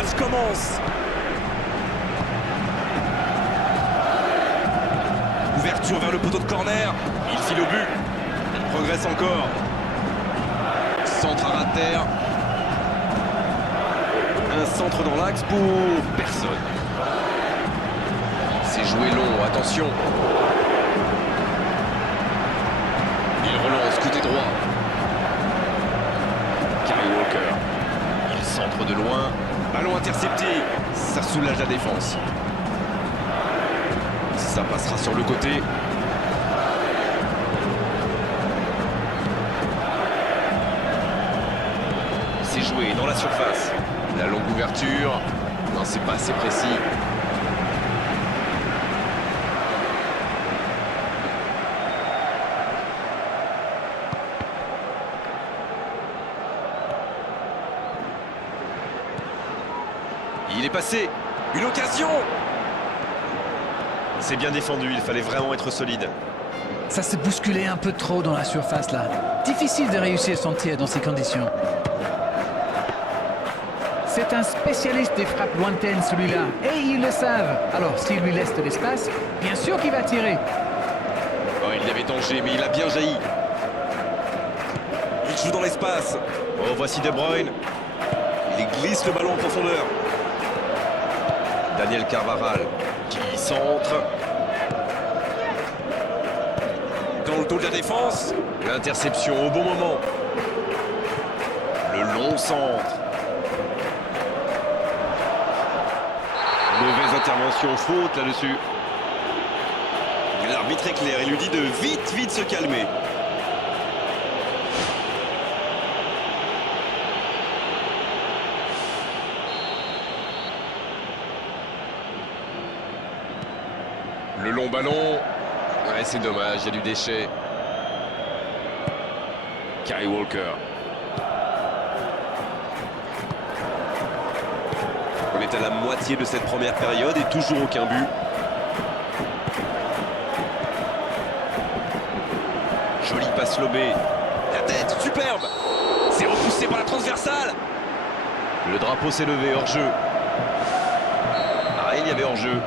match commence. Ouverture vers le poteau de corner. Il file au but. Il progresse encore. Centre à ras de terre. Un centre dans l'axe pour personne. C'est joué long, attention. Il relance côté droit. Kyle Walker. Il centre de loin. Ballon intercepté. Ça soulage la défense. Ça passera sur le côté. C'est joué dans la surface. La longue ouverture. Non, c'est pas assez précis. Il est passé. Une occasion. C'est bien défendu, il fallait vraiment être solide. Ça s'est bousculé un peu trop dans la surface là. Difficile de réussir son tir dans ces conditions. C'est un spécialiste des frappes lointaines celui-là. Et ils le savent. Alors s'il lui laisse de l'espace, bien sûr qu'il va tirer. Oh, il y avait danger, mais il a bien jailli. Il joue dans l'espace. Oh, voici De Bruyne. Il glisse le ballon en profondeur. Daniel Carvajal qui centre. Dans le dos de la défense. L'interception au bon moment. Le long centre. Mauvaise intervention, faute là-dessus. L'arbitre est clair, il lui dit de vite se calmer. Le long ballon. Ouais, c'est dommage, il y a du déchet. Kyle Walker. On est à la moitié de cette première période et toujours aucun but. Jolie passe lobée. La tête, superbe. C'est repoussé par la transversale. Le drapeau s'est levé, hors-jeu. Ah, il y avait hors-jeu.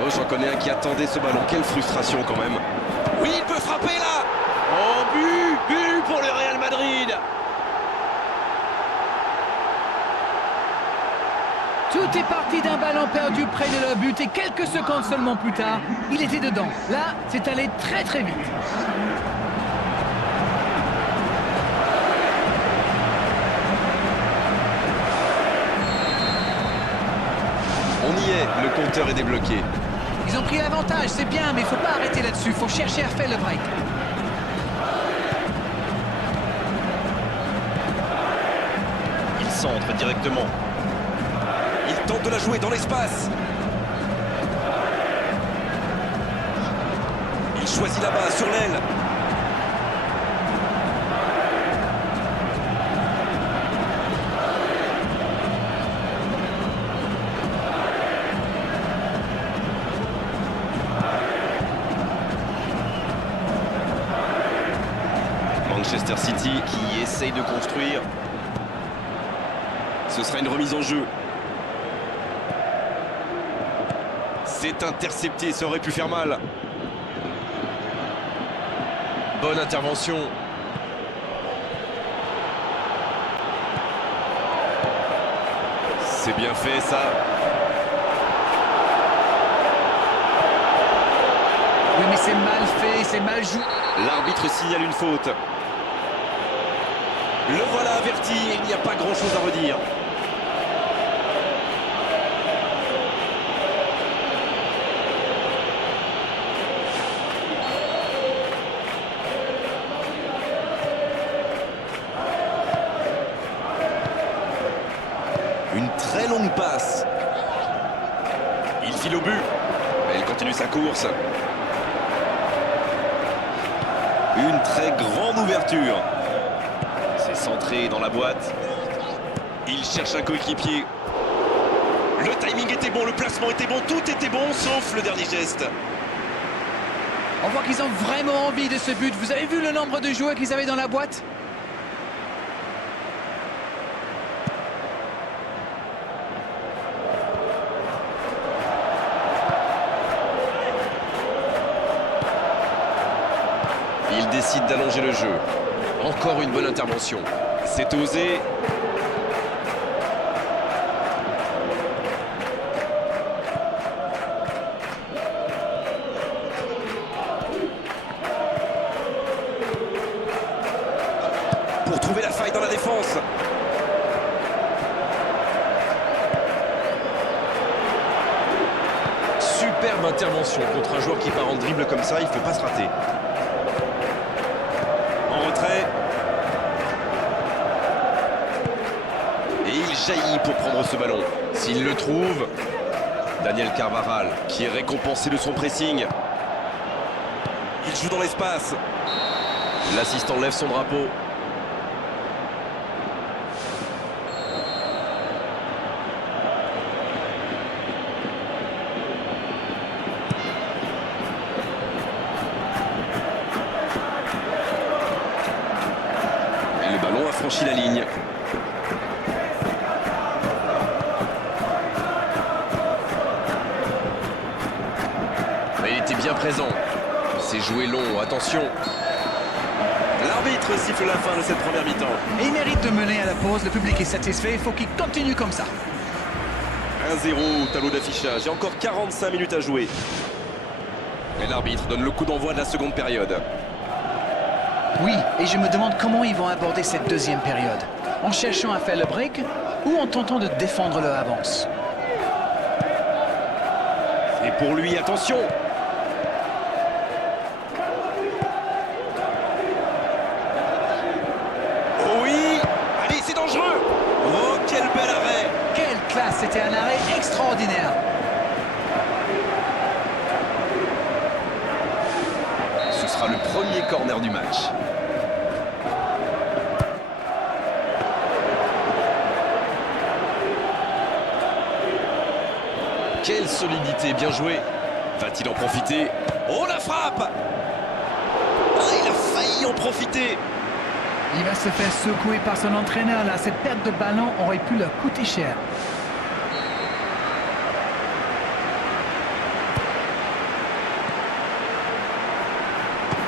Oh, j'en connais un qui attendait ce ballon. Quelle frustration quand même. Oui, il peut frapper là. Oh, but pour le Real Madrid. Tout est parti d'un ballon perdu près de leur but et quelques secondes seulement plus tard, il était dedans. Là, c'est allé très vite. On y est, le compteur est débloqué. Ils ont pris l'avantage, c'est bien, mais il faut pas arrêter là-dessus. Il faut chercher à faire le break. Il centre directement. Il tente de la jouer dans l'espace. Il choisit là-bas, sur l'aile. Manchester City qui essaye de construire. Ce sera une remise en jeu. C'est intercepté, ça aurait pu faire mal. Bonne intervention. C'est bien fait ça. Oui, mais c'est mal fait, c'est mal joué. L'arbitre signale une faute. Le voilà averti, il n'y a pas grand-chose à redire. Une très longue passe. Il file au but. Et il continue sa course. Une très grande ouverture. C'est centré dans la boîte. Il cherche un coéquipier. Le timing était bon, le placement était bon, tout était bon, sauf le dernier geste. On voit qu'ils ont vraiment envie de ce but. Vous avez vu le nombre de joueurs qu'ils avaient dans la boîte? Il décide d'allonger le jeu. Encore une bonne intervention. C'est osé. Pour trouver la faille dans la défense. Superbe intervention contre un joueur qui part en dribble comme ça, il ne faut pas se rater. En retrait. Et il jaillit pour prendre ce ballon. S'il le trouve, Daniel Carvajal qui est récompensé de son pressing. Il joue dans l'espace. L'assistant lève son drapeau. Et le ballon a franchi la ligne. Mais il était bien présent. C'est joué long, attention. L'arbitre siffle la fin de cette première mi-temps. Et il mérite de mener à la pause. Le public est satisfait. Il faut qu'il continue comme ça. 1-0 au tableau d'affichage. Il y a encore 45 minutes à jouer. Et l'arbitre donne le coup d'envoi de la seconde période. Oui, et je me demande comment ils vont aborder cette deuxième période. En cherchant à faire le break ou en tentant de défendre leur avance. Et pour lui, attention. Oh oui. Allez, c'est dangereux. Oh, quel bel arrêt. Quelle classe, c'était un arrêt extraordinaire. Ce sera le premier corner du match. Quelle solidité, bien joué. Va-t-il en profiter? Oh, la frappe! Ah, il a failli en profiter. Il va se faire secouer par son entraîneur là. Cette perte de ballon aurait pu leur coûter cher.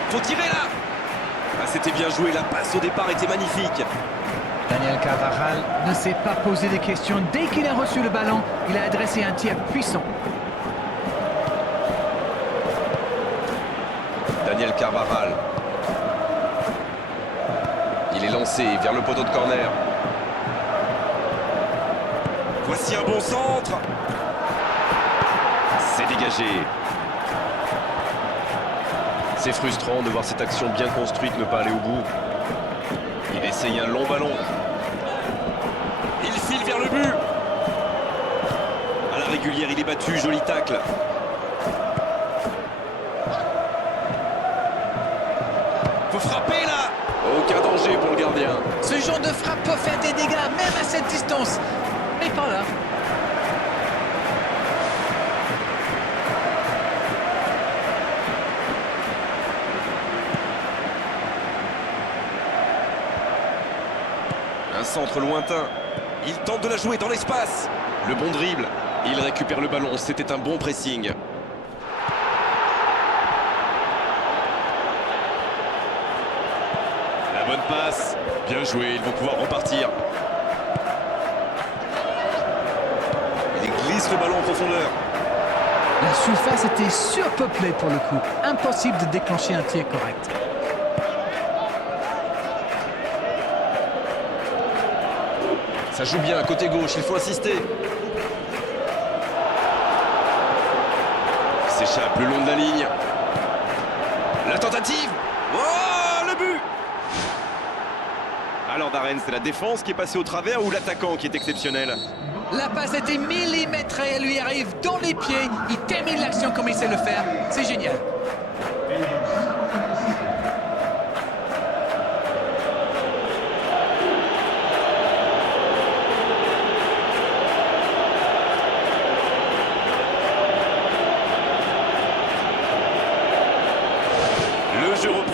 Faut tirer là. Ah, c'était bien joué, la passe au départ était magnifique. Daniel Carvajal ne s'est pas posé de questions. Dès qu'il a reçu le ballon, il a adressé un tir puissant. Daniel Carvajal. Il est lancé vers le poteau de corner. Voici un bon centre. C'est dégagé. C'est frustrant de voir cette action bien construite ne pas aller au bout. Il essaye un long ballon. Il file vers le but. À la régulière, il est battu. Joli tacle. Faut frapper là. Aucun danger pour le gardien. Ce genre de frappe peut faire des dégâts, même à cette distance. Mais pas là. Un centre lointain. Il tente de la jouer dans l'espace. Le bon dribble. Il récupère le ballon. C'était un bon pressing. La bonne passe. Bien joué. Ils vont pouvoir repartir. Il glisse le ballon en profondeur. La surface était surpeuplée pour le coup. Impossible de déclencher un tir correct. Ça joue bien, côté gauche, il faut insister. Il s'échappe le long de la ligne. La tentative. Oh, le but. Alors Darren, c'est la défense qui est passée au travers ou l'attaquant qui est exceptionnel? La passe était millimétrée, elle lui arrive dans les pieds. Il termine l'action comme il sait le faire. C'est génial.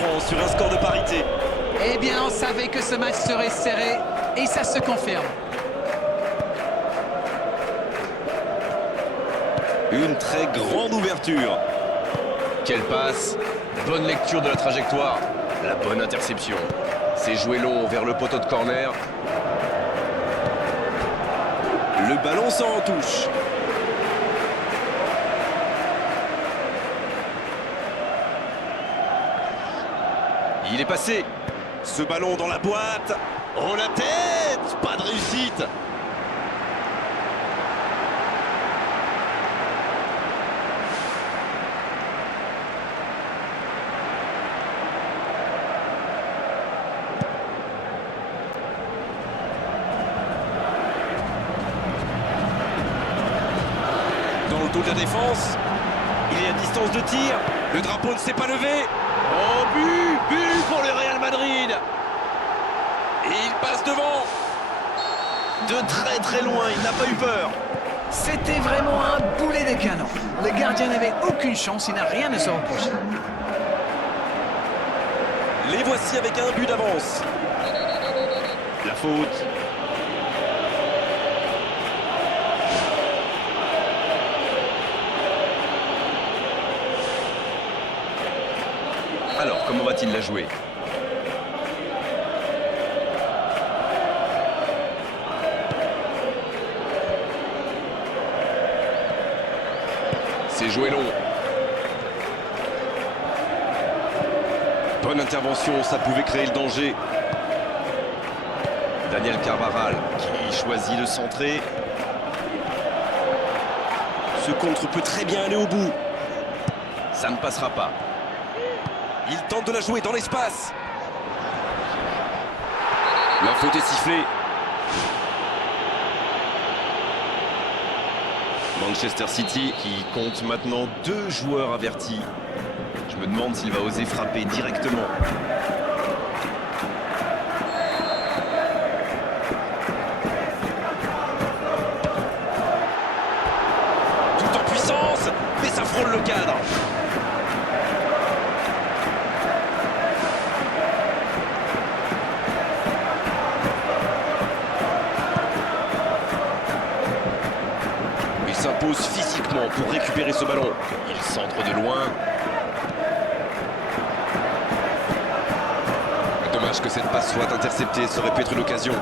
défense sur un score de parité. Eh bien, on savait que ce match serait serré et ça se confirme. Une très grande ouverture. Quelle passe. Bonne lecture de la trajectoire. La bonne interception. C'est joué long vers le poteau de corner. Le ballon sort en touche. Il est passé. Ce ballon dans la boîte. Oh la tête. Pas de réussite. Dans le dos de la défense. Il est à distance de tir. Le drapeau ne s'est pas levé. Oh, but pour le Real Madrid. Et il passe devant. De très très loin, il n'a pas eu peur. C'était vraiment un boulet de canon. Le gardien n'avait aucune chance, il n'a rien à se reprocher. Les voici avec un but d'avance. La faute. Alors, comment va-t-il la jouer? C'est joué long. Bonne intervention, ça pouvait créer le danger. Daniel Carvajal qui choisit de centrer. Ce contre peut très bien aller au bout. Ça ne passera pas. Il tente de la jouer dans l'espace. La faute est sifflée. Manchester City qui compte maintenant 2 joueurs avertis. Je me demande s'il va oser frapper directement. Tout en puissance, mais ça frôle le cadre. Il s'impose physiquement pour récupérer ce ballon. Il centre de loin. Dommage que cette passe soit interceptée, ça aurait pu être une occasion.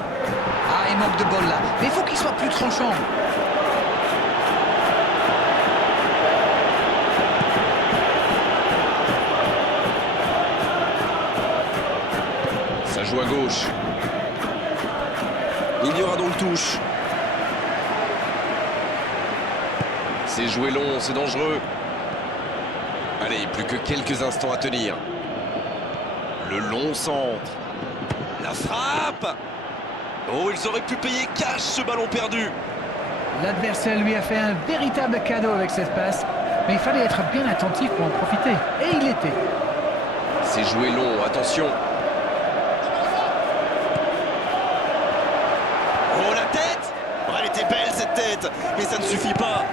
Ah, il manque de bol là, mais il faut qu'il soit plus tranchant. Ça joue à gauche. Il y aura donc touche. C'est joué long, c'est dangereux. Allez, plus que quelques instants à tenir. Le long centre. La frappe. Oh, ils auraient pu payer cash ce ballon perdu. L'adversaire lui a fait un véritable cadeau avec cette passe, mais il fallait être bien attentif pour en profiter. Et il était. C'est joué long, attention. Oh, la tête. Oh, elle était belle cette tête, mais ça ne suffit pas.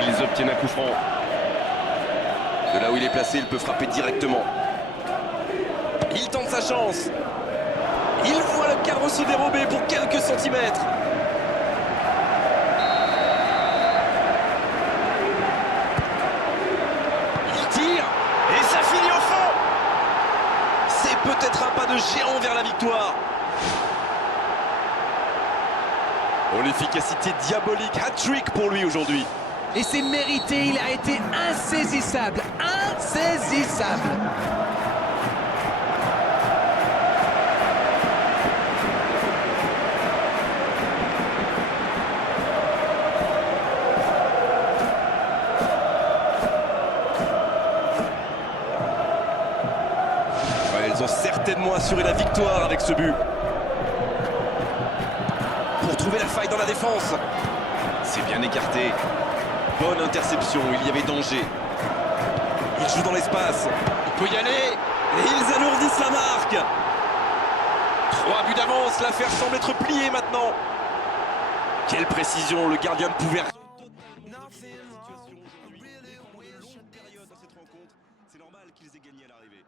Ils obtiennent un coup franc. De là où il est placé, il peut frapper directement. Il tente sa chance. Il voit le cadre se dérober pour quelques centimètres. Il tire et ça finit au fond. C'est peut-être un pas de géant vers la victoire. Oh, l'efficacité diabolique, hat-trick pour lui aujourd'hui. Et c'est mérité, il a été insaisissable. Insaisissable. Ouais, ils ont certainement assuré la victoire avec ce but. Pour trouver la faille dans la défense. C'est bien écarté. Bonne interception, il y avait danger. Il joue dans l'espace. Il peut y aller. Et ils alourdissent la marque. 3 buts d'avance, l'affaire semble être pliée maintenant. Quelle précision, le gardien ne pouvait rien. C'est normal qu'ils aient gagné à l'arrivée.